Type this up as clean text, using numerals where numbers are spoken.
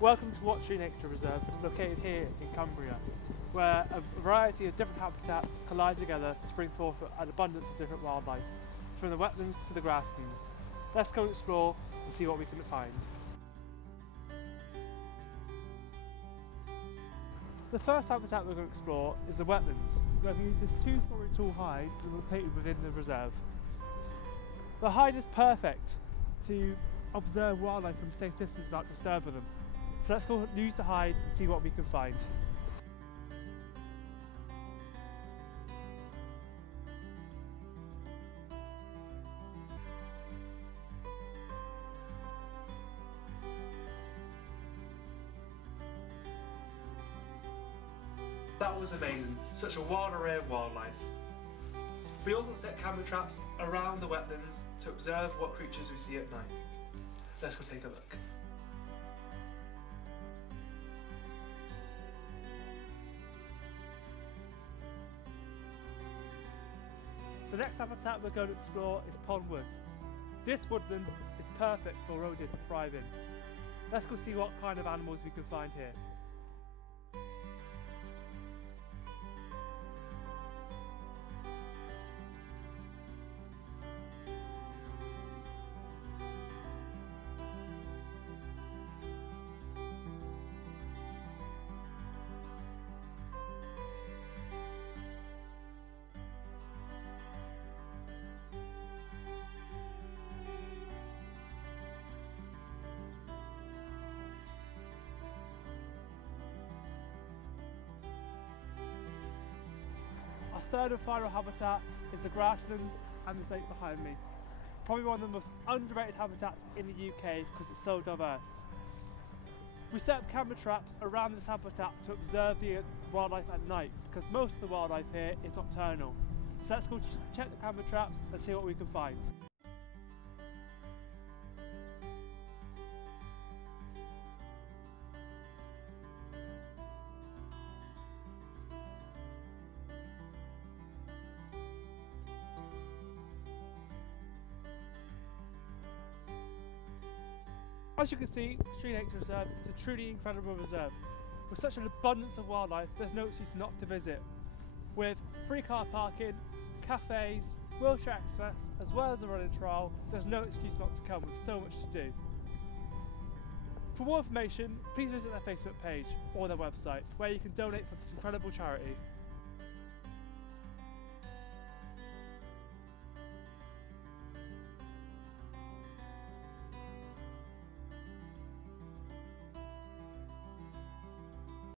Welcome to Watchtree Nature Reserve, located here in Cumbria, where a variety of different habitats collide together to bring forth an abundance of different wildlife, from the wetlands to the grasslands. Let's go explore and see what we can find. The first habitat we're going to explore is the wetlands, where we use this 2-story tall hide that is located within the reserve. The hide is perfect to observe wildlife from a safe distance without disturbing them. So let's go use the hide and see what we can find. That was amazing, such a wild array of wildlife. We also set camera traps around the wetlands to observe what creatures we see at night. Let's go take a look. The next habitat we're going to explore is pond wood. This woodland is perfect for roe deer to thrive in. Let's go see what kind of animals we can find here. Our third and final habitat is the grassland and the lake behind me. Probably one of the most underrated habitats in the UK because it's so diverse. We set up camera traps around this habitat to observe the wildlife at night because most of the wildlife here is nocturnal. So let's go check the camera traps and see what we can find. As you can see, Watchtree Nature Reserve is a truly incredible reserve. With such an abundance of wildlife, there's no excuse not to visit. With free car parking, cafes, wheelchair access, as well as a running trial, there's no excuse not to come with so much to do. For more information, please visit their Facebook page or their website, where you can donate for this incredible charity.